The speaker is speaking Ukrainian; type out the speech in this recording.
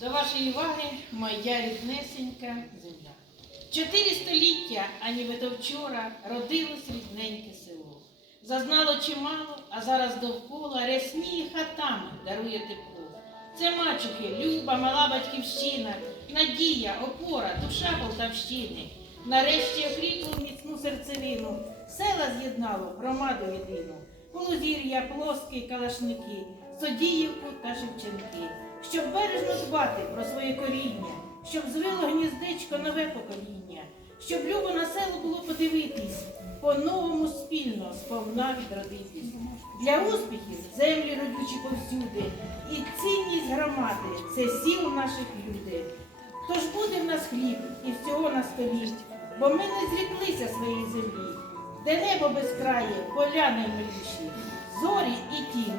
До вашої уваги моя ріднесенька земля. Чотири століття, а нібито вчора, родилось рідненьке село. Зазнало чимало, а зараз довкола рясніє хатами дарує тепло. Це мачухи, люба, мала батьківщина, надія, опора, душа Полтавщини. Нарешті окріпло міцну серцевину, села з'єднало громаду єдину. Полузір'я, плоски, калашники, Содіївку та Шевченки, щоб бережно дбати про своє коріння, щоб звило гніздечко нове покоління, щоб любо на село було подивитись, по-новому спільно сповна відродитись. Для успіхів землі родючі повсюди, і цінність громади це сіл наших люди. Тож буде в нас хліб і всього на столі, бо ми не зріклися своєї землі, де небо безкрає, поляни наймиліші, зорі і ті